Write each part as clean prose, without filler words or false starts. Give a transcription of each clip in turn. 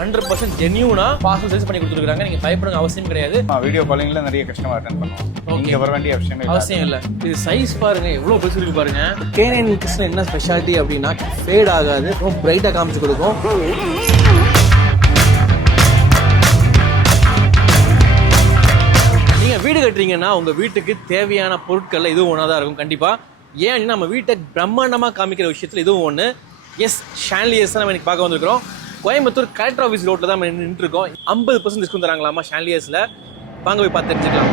100% ஜென்யூனா parcel size பண்ணி கொடுத்துருக்காங்க. நீங்க பயப்படுங்க அவசியம் கிடையாது. வீடியோ காலிங்ல நிறைய கஸ்டமர் அட்டெண்ட் பண்ணுவோம். இங்க வர வேண்டிய அவசியம் இல்ல. இது சைஸ் பாருங்க எவ்வளவு பெருசு இருக்கு பாருங்க. K9 கிட்ஸ்ல என்ன ஸ்பெஷாலிட்டி அப்படின்னா ஃபேட் ஆகாது, ரொம்ப பிரைட்டா காமிச்சு கொடுக்கும். நீங்க வீடு கட்டுறீங்கன்னா உங்க வீட்டுக்கு தேவையான பொருட்கள்ல இதுவும் ஒன்றா தான் இருக்கும் கண்டிப்பா. ஏன் நம்ம வீட்டை பிரம்மாண்டமா காமிக்கிற விஷயத்துல இதுவும் ஒன்று. எஸ், ஷான்லியர்ஸ் தான் நம்ம இன்னைக்கு பார்க்க வந்திருக்கிறோம். கோயம்புத்தூர் கலெக்டர் ஆஃபீஸ் ரோட்ல தான் நம்ம நின்று இருக்கோம். 50% டிஸ்கவுண்ட் தராங்களாமா ஷான்லியர்ஸ்ல. வாங்க போய் பார்த்து தெரிஞ்சுக்கலாம்.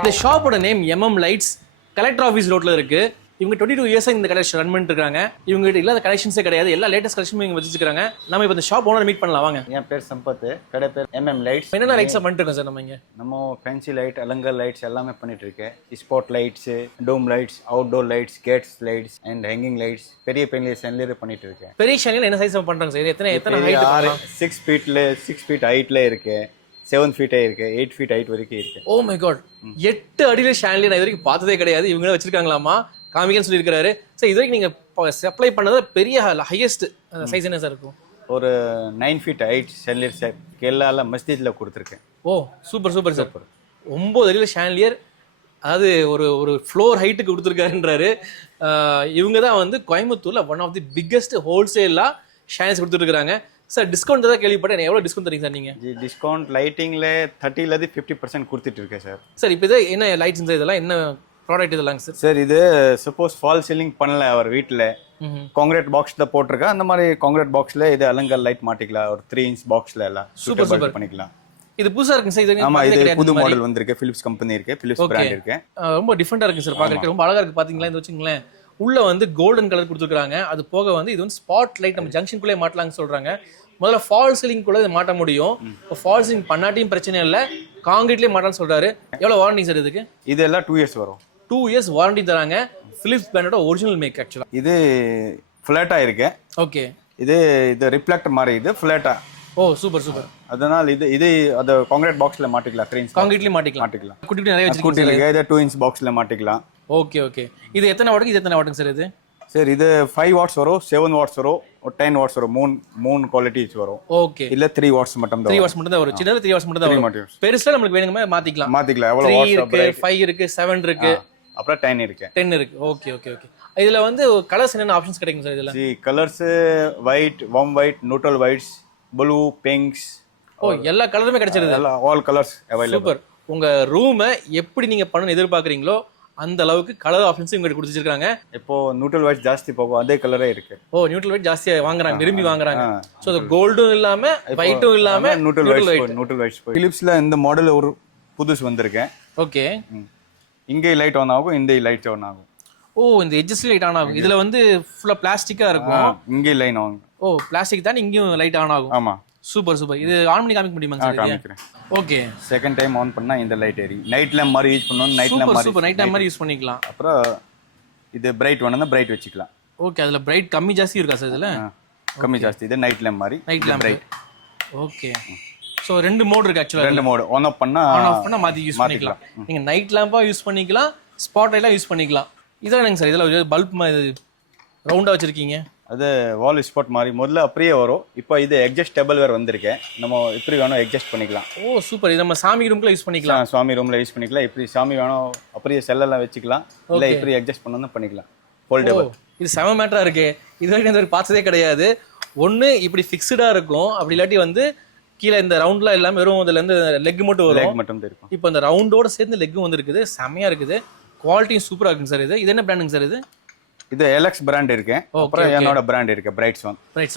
இந்த ஷாப்போட name MM lights, collector office ரோட்ல இருக்கு. இவங்க 22 இயர்ஸா இந்த கலெக்ஷன் ரன் பண்ணிட்டு இருக்காங்க. இவங்க கிட்ட இல்லாத கலெக்ஷன்ஸே கிடையாது, எல்லா லேட்டஸ்ட் கலெக்ஷனும் இவங்க வச்சிருக்காங்க. நம்ம இப்போ இந்த ஷாப் ஓனர் மீட் பண்ணலாம் வாங்க. என் பேர் சம்பத், கடை பேர் MM லைட்ஸ். என்னென்ன லைட்ஸ் பண்ணிட்டு இருக்கோம் சார் நம்ம ஃபேன்சி லைட், அலங்கர் லைட்ஸ் எல்லாமே பண்ணிட்டு இருக்கேன். Spot lights, dome lights, outdoor lights, gates lights and hanging lights, பெரிய ஷான்லியர் பண்ணிட்டு இருக்கேன். பெரிய ஷான்லியர் என்ன சைஸ் பண்றாங்க சார்? எத்தனை ஹைட்? 6 ஃபீட் ஹைட்ல இருக்கு, 7 ஃபீட் இருக்கு, 8 ஃபீட் ஹைட் வரைக்கும் இருக்கு. ஓ மை காட், 8 அடியில ஷான்லியர் நான் இது வரைக்கும் பார்த்ததே கிடையாது. இவங்க வச்சிருக்காங்களாமா, காமிக்கன்னு சொல்லியிருக்காரு. சார் இது வரைக்கும் நீங்க சப்ளை பண்ணது பெரிய ஹையஸ்ட் சைஸ் என்ன சார் இருக்கும்? ஒரு 9 ஃபீட் ஹைட் ஷான்லியர் செட் கேரளால மஸ்ஜித்ல கொடுத்துருக்கேன். ஓ சூப்பர் சூப்பர் சார். 9 அடியில ஷான்லியர், அதாவது ஒரு ஃப்ளோர் ஹைட்டுக்கு கொடுத்துருக்காருன்றாரு. இவங்க தான் வந்து கோயம்புத்தூர்ல ஒன் ஆஃப் தி பிக்கெஸ்ட் ஹோல்சேலா ஷான்லியர்ஸ் கொடுத்துருக்காங்க. சார் டிஸ்கவுண்ட் தான் கேள்விப்பட்டேன். எவ்வளோ டிஸ்கவுண்ட் தரீங்க சார் நீங்க? டிஸ்கவுண்ட் லைட்டிங்ல 30ல 50% கொடுத்துட்டு இருக்கேன் சார். சார் இப்போ இது என்ன லைட்ஸ் இதெல்லாம் என்ன ப்ராடக்ட் இதெல்லாம் சார்? சார் இது சப்போஸ் ஃபால் சீலிங் பண்ணல அவர் வீட்டில், காங்கிரீட் பாக்ஸ்ல போட்டிருக்கேன். அந்த மாதிரி காங்கிரீட் பாக்ஸ்ல இது அலங்கர் லைட் மாட்டிக்கலாம். ஒரு 3 இன்ச் பாக்ஸ்ல எல்லாம் சூப்பர் பண்ணிக்கலாம். இது புதுசா இருக்கு சார். இது ஆமா, இது புது மாடல் வந்திருக்கு. பிலிப்ஸ் கம்பெனி இருக்கு, பிலிப்ஸ் பிராண்ட் இருக்கு. ரொம்ப டிஃபரெண்டா இருக்கு சார், பார்க்கறதுக்கு ரொம்ப அழகா இருக்கு. பாத்தீங்களா இந்த வச்சுங்களேன், உள்ள வந்து கோல்டன் கலர் கொடுத்துருக்காங்க. அது போக வந்து இது வந்து ஸ்பாட் லைட் நம்ம ஜங்ஷனுக்குள்ளே மாட்டலாம்னு சொல்றாங்க. முதல்ல ஃபால் சீலிங் கூட இதை மாட்ட முடியும். இப்போ ஃபால் சீலிங் பண்ணாட்டியும் பிரச்சனை இல்லை, காங்கிரீட்லேயே மாட்டான்னு சொல்றாரு. எவ்வளோ வாரண்டி சார் இதுக்கு? இது எல்லாம் 2 இயர்ஸ் வரும். 2 இயர்ஸ் வாரண்டி தராங்க. பிலிப்ஸ் பிராண்டோட ஒரிஜினல் மேக் ஆக்சுவலா. இது ஃபிளாட்டா இருக்கு. ஓகே. இது ரிஃப்ளெக்டர் மாதிரி, இது ஃபிளாட்டா. ஓ சூப்பர் சூப்பர். அதனால இது அந்த காங்கிரீட் பாக்ஸ்ல மாட்டிக்கலாம். 3 இன்ச் காங்கிரீட்லயே மாட்டிக்கலாம். குட்டி குட்டி நிறைய வச்சிருக்கீங்க. இது 2 இன்ச் பாக்ஸ்ல மாட்டிக்கலாம். Okay okay. இது எத்தனை வாட்டுக்கு, இது எத்தனை வாட்டுங்க சார் இது? சார் இது 5 வாட்ஸ் வரும், 7 வாட்ஸ் வரும், 10 வாட்ஸ் வரும். மூணு குவாலிட்டிஸ் வரும். ஓகே. இல்ல 3 வாட்ஸ் மட்டும் தான். 3 வாட்ஸ் மட்டும் தான் வரும். சின்னது 3 வாட்ஸ் மட்டும் தான் வரும். பெருசா நமக்கு வேணுமே மாத்திக்கலாம். எவ்வளவு வாட்ஸ் இருக்கு? 5 இருக்கு, 7 இருக்கு, அப்புறம் 10 இருக்கு. 10 இருக்கு. Okay okay okay. இதுல வந்து கலர்ஸ் என்னென்ன ஆப்ஷன்ஸ் கிடைக்கும் சார் இதுல? Colours white, warm white, neutral whites, blue, pinks. ஓ எல்லா கலருமே கிடைச்சிருது. All colours available. சூப்பர். உங்க ரூமை எப்படி நீங்க பண்ணனும் எதிர்பார்க்கறீங்களோ அந்த அளவுக்கு கலர் ஆப்ஷன்ஸ் இவங்க கொடுத்து வச்சிருக்காங்க. இப்போ நியூட்ரல் ஒயிட் ஜாஸ்தி போகும், அதே கலரே இருக்கு. ஓ நியூட்ரல் ஒயிட் ஜாஸ்தியா வாங்குறாங்க, விரும்பி வாங்குறாங்க. சோ அது கோல்டும் இல்லாம ஒயிட்டும் இல்லாம நியூட்ரல் ஒயிட். பிலிப்ஸ்ல இந்த மாடல் ஒரு புதுசு வந்திருக்கேன். ஓகே. இங்கே லைட் ஆன் ஆகும், இந்த லைட் ஆன் ஆகும். ஓ இந்த எட்ஜஸ் லைட் ஆன் ஆகும். இதுல வந்து ஃபுல்லா பிளாஸ்டிக்கா இருக்கும். இங்கே லைன் ஆகும். ஓ பிளாஸ்டிக் தான், இங்கேயும் லைட் ஆன் ஆகும். ஆமா சூப்பர் சூப்பர். இது ஆன் பண்ணி காமிக்க முடியுமா சார்? காமிக்கிறேன். ஓகே. செகண்ட் டைம் ஆன் பண்ணா இந்த லைட் எரி. நைட் லேம்ப் மாதிரி யூஸ் பண்ணனும். நைட் லேம்ப் மாதிரி. சூப்பர். நைட் லேம்ப் மாதிரி யூஸ் பண்ணிக்கலாம். அப்புறம் இது பிரைட் வேணும்னா பிரைட் வச்சுக்கலாம். ஓகே. அதுல பிரைட் கம்மி ஜாஸ்தி இருக்கா சார் இதுல? கம்மி ஜாஸ்தி. இது நைட் லேம்ப் மாதிரி. Night lamp bright. Okay. So ரெண்டு மோட் இருக்கு ஆக்சுவலா. ரெண்டு மோட். ஆன் ஆஃப் பண்ணா மாத்தி யூஸ் பண்ணிக்கலாம். நீங்க நைட் லேம்பா யூஸ் பண்ணிக்கலாம், ஸ்பாட் லைட்டா யூஸ் பண்ணிக்கலாம். இதெல்லாம் என்னங்க சார்? இதுல பல்ப் மாதிரி ரவுண்டா வச்சிருக்கீங்க. அது வால் ஸ்பாட் மாதிரி முதல்ல அப்படியே வரும். இப்போ இது எட்ஜஸ்டபிள் வேற வந்திருக்கேன். நம்ம இப்படி வேணும் அட்ஜஸ்ட் பண்ணிக்கலாம். ஓ சூப்பர். இது நம்ம சாமி ரூம்ல யூஸ் பண்ணிக்கலாம். சாமி ரூம்ல யூஸ் பண்ணிக்கலாம். இப்படி சாமி வேணும் அப்படியே செல்லெல்லாம் வச்சுக்கலாம். இல்ல இப்படி அட்ஜஸ்ட் பண்ணனும் பண்ணிக்கலாம். ஃபோல்டபிள். இது செம மேட்டரா இருக்கு. இது வரைக்கும் இந்த பார்த்ததே கிடையாது. ஒன்னு இப்படி ஃபிக்ஸ்டா இருக்கும், அப்படி இல்லாட்டி வந்து கீழே இந்த ரவுண்ட்ல எல்லாம் வெறும் இதுல இருந்து லெக் மட்டும் வரும். லெக் மட்டும் இருக்கும். இப்போ இந்த ரவுண்டோட சேர்ந்து லெக்கும் வந்திருக்குது. செமையா இருக்குது. குவாலிட்டியும் சூப்பரா இருக்குங்க சார். இது என்ன பிராண்டுங்க சார் இது? இது LX பிராண்ட் இருக்கு. அப்புறம் என்னோட பிராண்ட் இருக்கு, பிரைட்ஸ் ஒன். பிரைட்ஸ்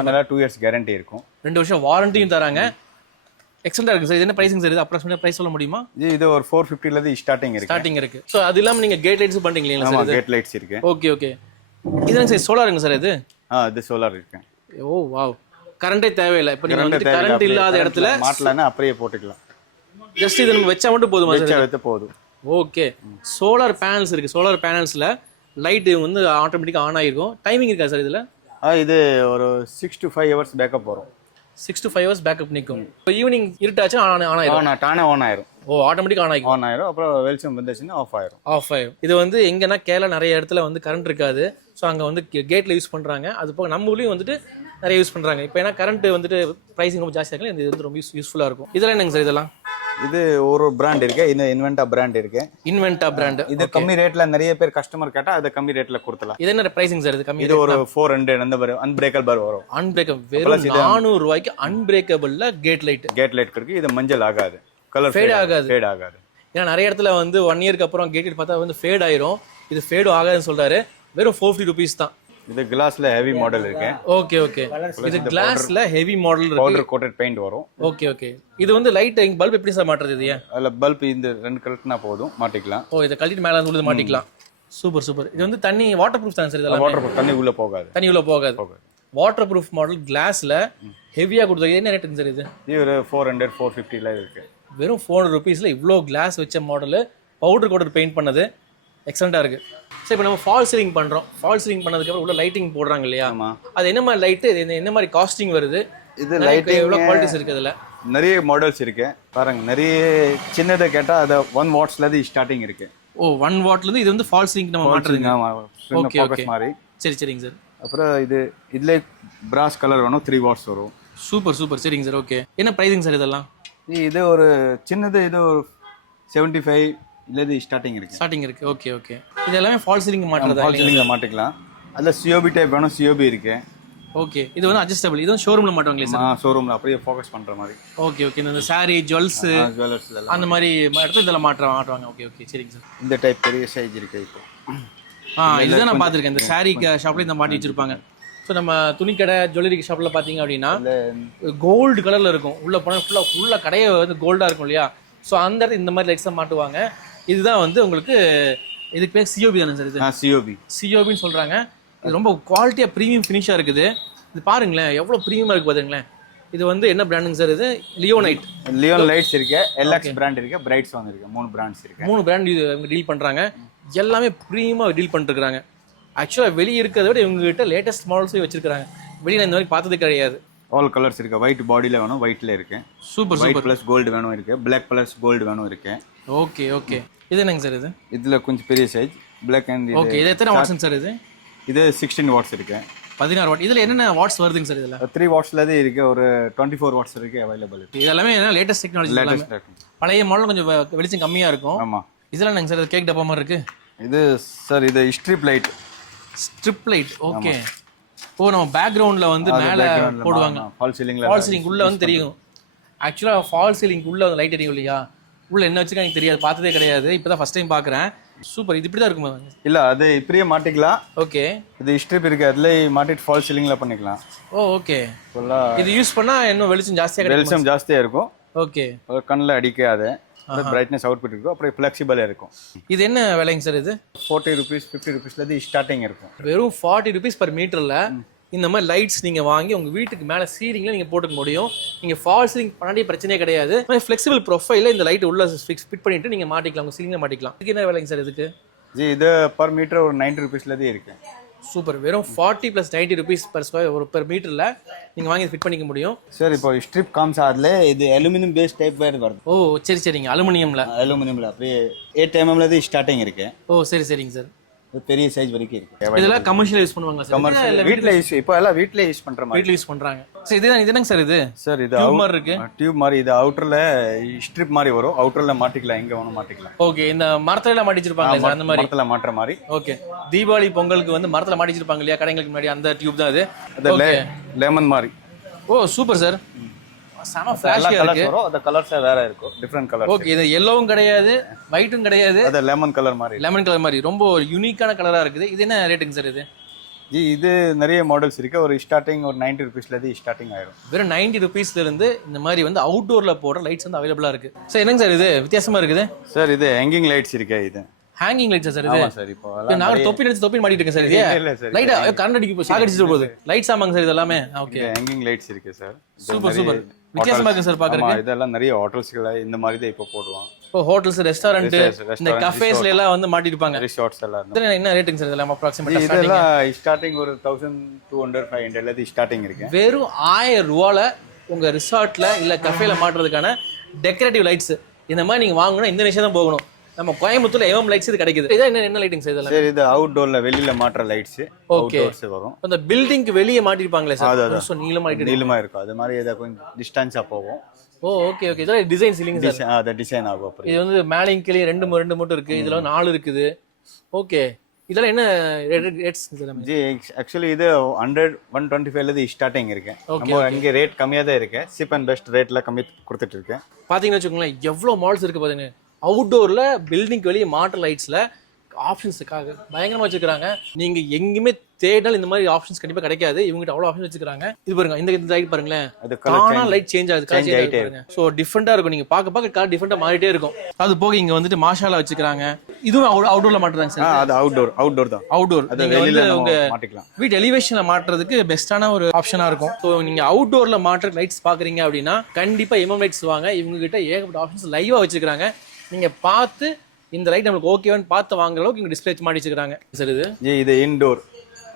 ஒன்ல 2 இயர்ஸ் கேரண்டி இருக்கும். 2 வருஷம் வாரண்டியும் தராங்க. எக்ஸலென்ட்டா இருக்கு சார். இது என்ன பிரைசிங் சார்? இது அப்ராக்ஸிமேட்டா பிரைஸ் சொல்ல முடியுமா? இது ஒரு 450 ல இருந்து ஸ்டார்டிங் இருக்கு. சோ அது இல்லாம நீங்க கேட் லைட்ஸ் பண்றீங்களா சார்? ஆமா கேட் லைட்ஸ் இருக்கு. Okay okay. இதுங்க சார் சோலாருங்க சார் இது? இது சோலார் இருக்கு. ஓ வாவ். கரண்டே தேவையில்லை. இப்போ நீங்க வந்து கரண்ட் இல்லாத இடத்துல மாட்டலன்னா அப்படியே போட்டுக்கலாம். ஜஸ்ட் இது நம்ம வெச்சா மட்டும் போதுமா சார்? வெச்சா வெச்ச போதும். ஓகே. சோலார் பேனல்ஸ் இருக்கு. சோலார் பேனல்ஸ்ல லைட் வந்து ஆட்டோமேட்டிக்கா ஆன் ஆயிருக்கும். டைமிங் இருக்கா சார் இதுல? இது ஒரு 6 to 5 ஹவர்ஸ் பேக்கப் வரும். 6 to 5 hours பேக்கப் நிற்கும். இப்போ ஈவினிங் இருட்டாச்சுன்னா ஆன் ஆயிரும். தானே ஆன் ஆயிரும். ஓ ஆட்டோமேட்டிக் ஆன் ஆகிக்கும். ஆன் ஆயிரும். அப்புறம் வெளிச்சம் வந்துச்சுன்னா ஆஃப் ஆயிரும். இது வந்து எங்கன்னா கேரளா நிறைய இடத்துல வந்து கரண்ட் இருக்காது. ஸோ அங்கே வந்து கேட்டில் யூஸ் பண்ணுறாங்க. அது போக நம்ம ஊர்லேயும் வந்துட்டு நிறைய யூஸ் பண்ணுறாங்க. இப்போ ஏன்னா கரண்ட் வந்துட்டு ப்ரைஸிங் ரொம்ப ஜாஸ்தியாக இருக்கு. இது வந்து ரொம்ப யூஸ்ஃபுல்லாக இருக்கும். இதெல்லாம் என்னங்க சார் இதெல்லாம்? இது ஒரு பிராண்ட் இருக்கு. இந்த இன்வென்டா பிராண்ட் இருக்கு. இன்வென்டா பிராண்ட். இது கம்மி ரேட்ல நிறைய பேர் கஸ்டமர் கேட்டா அது கம்மி ரேட்ல கொடுத்தலாம். இது என்ன பிரைசிங் சார்? இது கம்மி. இது ஒரு 400 அந்த மாதிரி அன்பிரேக்கபிள் வரும். அன்பிரேக்கபிள் வெறும் 400 ரூபாய்க்கு அன்பிரேக்கபிள்ல கேட் லைட் இருக்கு. இது மஞ்சள் ஆகாது. கலர் ஃபேட் ஆகாது. ஏன்னா நிறைய இடத்துல வந்து 1 இயர்க்கு அப்புறம் கேட் லைட் பார்த்தா வந்து ஃபேட் ஆயிரும். இது ஃபேடும் ஆகாதுன்னு சொல்றாரு. வெறும் 450 rupees தான். இது கிளாஸ்ல ஹெவி மாடல் இருக்கு. ஓகே இது கிளாஸ்ல ஹெவி மாடல் இருக்கு. பவுடர் கோட்டட் பெயிண்ட் வரும். ஓகே இது வந்து லைட் பல்ப் எப்படி சார் மாட்டுறது? இது அதுல பல்ப் இந்த 2 கலர்னா போதும் மாட்டிக்கலாம். ஓ இத கழட்டிட்டு மேல வந்து மாட்டிக்கலாம். சூப்பர். இது வந்து தண்ணி வாட்டர் ப்ரூஃப் தான் சார்? இதெல்லாம் வாட்டர் ப்ரூஃப். தண்ணி உள்ள போகாது. வாட்டர் ப்ரூஃப் மாடல் கிளாஸ்ல ஹெவியா கொடுத்தது. என்ன ரேட்டுங்க சார் இது? ஒரு 400 450 ல இருக்கு. வெறும் 400 rupeesல இவ்ளோ கிளாஸ் வச்ச மாடல் பவுடர் கோட்டட் பெயிண்ட் பண்ணது எக்ஸலண்டா இருக்கு. சரி இப்போ நம்ம ஃபால் சீலிங் பண்றோம். ஃபால் சீலிங் பண்ணதுக்கு அப்புறம் உள்ள லைட்டிங் போடுறாங்க இல்லையா? அது என்ன மாதிரி லைட்? என்ன மாதிரி காஸ்டிங் வருது? இது லைட்டிங் எவ்வளவு குவாலிட்டிஸ் இருக்கு? அதுல நிறைய மாடல்ஸ் இருக்கு பாருங்க. நிறைய சின்னதை கேட்டா அது 1 wattsல இருந்து ஸ்டார்டிங் இருக்கு. ஓ 1 wattல இருந்து இது வந்து ஃபால் சீலிங் நம்ம மாட்டுறதுங்க. ஓகே ஃபோக்கஸ் மாதிரி. சரிங்க சார். அப்புறம் இதுல பிராஸ் கலர் வேணும். 3 watts வரும். சூப்பர் சரிங்க சார். ஓகே என்ன பிரைசிங் சார் இதெல்லாம்? இது ஒரு சின்னது இது ஒரு 75 இல்லது ஸ்டார்டிங் இருக்கு. ஓகே இது எல்லாமே ஃபால் சீலிங் மாட்டுறதா? ஃபால் சீலிங்ல மாட்டிக்கலாம். அதுல சிஓபி டைப் வேணும். சிஓபி இருக்கு. ஓகே இது வந்து அட்ஜஸ்டபிள். இது வந்து ஷோரூம்ல மாட்டுவாங்களே சார்? ஷோரூம்ல அப்படியே ஃபோக்கஸ் பண்ற மாதிரி. ஓகே இந்த சாரி ஜுவல்ஸ் அந்த மாதிரி இடத்துல இதெல்லாம் மாட்டுவாங்க. ஓகே சரிங்க சார். இந்த டைப் பெரிய சைஸ் இருக்கு இப்போ. இதுதான் நான் பார்த்துருக்கேன். இந்த சாரி ஷாப்ல இந்த மாட்டி வச்சிருப்பாங்க. ஸோ நம்ம துணிக்கடை ஜுவல்லரி ஷாப்ல பார்த்தீங்க அப்படின்னா கோல்டு கலர்ல இருக்கும். உள்ள போனால் ஃபுல்லாக கடையை வந்து கோல்டா இருக்கும் இல்லையா? ஸோ அந்த இடத்துல இந்த மாதிரி லைட்ஸ் தான் மாட்டுவாங்க. இதுதான் வந்து உங்களுக்கு இதுக்கு பேர் சிஓபி தானே சார்? இது சிஓபின்னு சொல்றாங்க. இது ரொம்ப குவாலிட்டியா ப்ரீமியம் ஃபினிஷா இருக்குது. இது பாருங்களேன் எவ்வளவு ப்ரீமியமா இருக்கு பாருங்களேன். இது வந்து என்ன பிராண்டுங்க சார்? இது லியோன் லைட்ஸ் இருக்கு. எல்எக்ஸ் பிராண்ட் இருக்கு. பிரைட்ஸ் வந்து இருக்கு. 3 பிராண்ட்ஸ் இருக்கு. 3 பிராண்ட் இவங்க டீல் பண்றாங்க. எல்லாமே ப்ரீமியமா டீல் பண்ணிட்டு இருக்காங்க. ஆக்சுவலாக வெளியே இருக்கிறத விட இவங்க கிட்ட லேட்டஸ்ட் மாடல்ஸே வச்சிருக்காங்க. வெளியே இந்த மாதிரி பார்த்தது கிடையாது. ஆல் கலர்ஸ் இருக்கு. ஒயிட் பாடியில வேணும். ஒயிட்ல இருக்கு. சூப்பர் பிளஸ் கோல்டு வேணும் இருக்கு. பிளாக் பிளஸ் கோல்டு வேணும் இருக்கு. ஓகே இது என்னங்க சார்? இதுல கொஞ்சம் பெரிய சைஸ் பிளாக் அண்ட் ஓகே இது எத்தனை வாட்ஸ் சார்? இது 16 watts இருக்கு. 16 வாட். இதுல என்னென்ன வாட்ஸ் வருதுங்க சார்? இதுல 3 wattsல இருந்து இருக்கு. ஒரு 24 watts இருக்கு அவைலபிள் இருக்கு. இது எல்லாமே என்ன லேட்டஸ்ட் டெக்னாலஜி. பழைய மாடல் கொஞ்சம் வெளிச்சம் கம்மியா இருக்கும். ஆமா. இதெல்லாம் என்னங்க சார்? கேக் டப்பா மாதிரி இருக்கு. இது சார் இது ஸ்ட்ரிப் லைட். ஓகே ஓ நம்ம பேக்ரவுண்ட்ல வந்து மேல போடுவாங்க. ஃபால் சீலிங் உள்ள வந்து தெரியும். ஆக்சுவலா ஃபால் சீலிங் உள்ள வந்து லைட் எரியும் இல்லையா? உள்ள என்ன வச்சிருக்காங்க எனக்கு தெரியாது. பார்த்ததே கிடையாது. இப்பதான் ஃபர்ஸ்ட் டைம் பாக்குறேன். சூப்பர். இது இப்படி தான் இருக்குமா? இல்ல அது இப்படியே மாட்டிக்கலாம். ஓகே இது ஸ்ட்ரிப் இருக்கு. அதுல மாட்டிட்டு ஃபால் சீலிங்ல பண்ணிக்கலாம். ஓகே இது யூஸ் பண்ணா இன்னும் வெளிச்சம் ஜாஸ்தியா இருக்கும். ஓகே கண்ணில் அடிக்காது. பிரைட்னஸ் அவுட்புட் இருக்கும். அப்புறம் ஃபிளெக்சிபிளா இருக்கும். இது என்ன விலைங்க சார்? இது 40 rupees 50 rupeesல இருந்து ஸ்டார்டிங் இருக்கும். வெறும் 40 rupees per மீட்டர்ல இந்த மாதிரி லைட்ஸ் நீங்க வாங்கி உங்க வீட்டுக்கு மேல சீலிங்ல நீங்க போட்டுக்க முடியும். நீங்க ஃபால் சீலிங் பண்ணாடி பிரச்சனையே கிடையாது. ஃபிளெக்சிபிள் ப்ரொஃபைல்ல இந்த லைட் உள்ள ஃபிட் பண்ணிட்டு நீங்க மாட்டிக்கலாம். உங்க சீலிங்ல மாட்டிக்கலாம். இதுக்கு என்ன விலைங்க சார்? இதுக்கு இது பர் மீட்டர் ஒரு 90 rupeesல இருக்கு. சூப்பர். வெறும் 40 + 90 rupees per square per மீட்டர்ல நீங்க வாங்கி ஃபிட் பண்ணிக்க முடியும். சார் இப்போ ஸ்ட்ரிப் காம்சாதுல இது அலுமினியம் பேஸ் டைப் வேர் வருது. ஓ சரிங்க. அலுமினியம்ல அப்படியே 8 mmல இருந்து ஸ்டார்டிங் இருக்கு. ஓ சரிங்க சார். பெரிய சைஸ் வரைக்கும் இருக்கு. இதெல்லாம் கமர்ஷியல் யூஸ் பண்ணுவாங்க சார்? கமர்ஷியல் வீட்ல யூஸ் இப்போ எல்லாம் வீட்ல யூஸ் பண்ற மாதிரி. வீட்ல யூஸ் பண்றாங்க. சரி இது என்னங்க சார்? இது சார் இது டியூப் மாதிரி இருக்கு. டியூப் மாதிரி. இது அவுட்டர்ல ஸ்ட்ரிப் மாதிரி வரும். அவுட்டர்ல மாட்டிக்கலாம். எங்க வேணும் மாட்டிக்கலாம். ஓகே இந்த மரத்துல மாட்டிச்சிருப்பாங்க அந்த மாதிரி. மரத்துல மாட்ற மாதிரி. ஓகே தீபாவளி பொங்கலுக்கு வந்து மரத்துல மாட்டிச்சிருப்பாங்க இல்லையா கடைங்களுக்கு முன்னாடி? அந்த டியூப் தான் அது. லெமன் மாதிரி. ஓ சூப்பர் சார். செம ஃபிளாஷியா இருக்கு. அந்த கலர்ஸ் வேற இருக்கும். Different colours. ஓகே இது yellowவும் கிடையாது ஒயிட்டும் கிடையாது. அது லெமன் கலர் மாதிரி. ரொம்ப யூனிக்கான கலரா இருக்குது. இது என்ன ரேட்டுங்க சார்? இது நிறைய மாடல்ஸ் இருக்கு. ஒரு ஸ்டார்டிங் ஒரு 90 rupeesல இருந்து ஸ்டார்டிங் ஆயிடும். வெறும் 90 rupeesல இருந்து இந்த மாதிரி வந்து அவுட்டோர்ல போடுற லைட்ஸ் வந்து அவைலபிளா இருக்கு. சார் என்னங்க சார் இது வித்தியாசமா இருக்குது? சார் இது ஹேங்கிங் லைட்ஸ் இருக்கு. இது ஹேங்கிங் லைட்ஸ் சார்? இது ஆமா சார். இப்போ நான் தொப்பி மாட்டிட்டு இருக்கேன் சார். இது லைட்டா கரண்ட் அடிக்கு ஷாக் அடிச்சிட்டு போகுது. லைட்ஸ் ஆமாங்க சார் இது எல்லாமே? ஓகே ஹேங்கிங் லைட்ஸ் இருக்கு சார். சூப்பர் வித்தியாசமா இருக்கு சார் பாக்குறதுக்கு. இதெல்லாம் நிறைய ஹோட்டல்ஸ்ல இந்த மாதிரி தான் இப்போ போடுவாங்க. இப்போ ஹோட்டல்ஸ் ரெஸ்டாரண்ட் இந்த கஃபேஸ்ல எல்லாம் வந்து மாட்டிருப்பாங்க. ரிசார்ட்ஸ் எல்லாம். இது என்ன ரேட்டுங்க சார்? இதெல்லாம் அப்ராக்ஸிமேட்டா இதெல்லாம் ஸ்டார்டிங் ஒரு 1200 500ல இருந்து ஸ்டார்டிங் இருக்கு. வெறும் 1000 ரூபாயில உங்க ரிசார்ட்ல இல்ல கஃபேல மாட்டுறதுக்கான டெக்கரேட்டிவ் லைட்ஸ் இந்த மாதிரி நீங்க வாங்கணும்னா இந்தோனேஷியா தான் போகணும். நம்ம கோயம்புத்தூர்ல எம்எம் லைட்ஸ் இது கிடைக்குது. இதான் என்ன லைட்டிங்ஸ் இதெல்லாம்? சார் இது அவுட்டோர்ல வெளியில மாட்டுற லைட்ஸ். அவுட்டோர்ஸ் வரும். அந்த பில்டிங்க்கு வெளியே மாட்டிருப்பாங்களே சார், சோ நீளமா இருக்கும். அது மாதிரி இத கொஞ்சம் டிஸ்டன்ஸா போகும். Okay okay. இதெல்லாம் டிசைன் சீலிங் சார். அத டிசைன் ஆகும். அப்புறம் இது வந்து மேலிங் கீழே ரெண்டு மட்டும் இருக்கு. இதுல 4 இருக்குது. ஓகே. இதெல்லாம் என்ன ரேட்ஸ் சார்? ஜி एक्चुअली இது 100 125 ல ஸ்டார்டிங் இருக்கு. நம்ம அங்க ரேட் கம்மியா தான் இருக்கு. சீப் அண்ட் பெஸ்ட் ரேட்ல கம்மி கொடுத்துட்டு இருக்கேன். பாத்தீங்கன்னா வெச்சுக்கோங்களேன் எவ்வளவு மால்ஸ் இருக்கு பாருங்க. அவுட்டோர்ல பில்டிங் வெளியே மாட்டர் லைட்ஸ்ல ஆப்ஷன்ஸுக்காக பயங்கரமா வச்சிருக்காங்க. நீங்க எங்கேயுமே தேடினாலும் இந்த மாதிரி ஆப்ஷன்ஸ் கண்டிப்பா கிடைக்காது. இவங்ககிட்ட அவ்வளவு ஆப்ஷன் வச்சிருக்காங்க. இது பாருங்க, இந்த லைட் பாருங்களேன், தானா லைட் சேஞ்ச் ஆகுது, கலர் சேஞ்ச் ஆகுது பாருங்க. சோ டிஃபரெண்டா இருக்கும். நீங்க பார்க்க கலர் டிஃபரெண்டா மாறிட்டே இருக்கும். அது போக இங்க வந்துட்டு மாஷாலா வச்சிருக்காங்க. இதுவும் அவுட்டோர்ல மாட்டுறாங்க சார். அது அவுட்டோர் தான். அவுட்டோர் அது வெளியில உங்க மாட்டிக்கலாம். வீட் எலிவேஷன்ல மாட்டுறதுக்கு பெஸ்டான ஒரு ஆப்ஷனா இருக்கும். சோ நீங்க அவுட்டோர்ல மாட்டுற லைட்ஸ் பாக்குறீங்க அப்படின்னா கண்டிப்பா எம்எம் லைட்ஸ் வாங்க. இவங்க கிட்ட ஏகப்பட்ட ஆப்ஷன்ஸ் லைவா வச்சிருக்காங்க. நீங்க பார்த்து இந்த லைட் நமக்கு ஓகேவான்னு பார்த்து வாங்குற அளவுக்கு இங்க டிஸ்ப்ளே மாட்டி வச்சிருக்காங்க சார். இது இன்டோர்,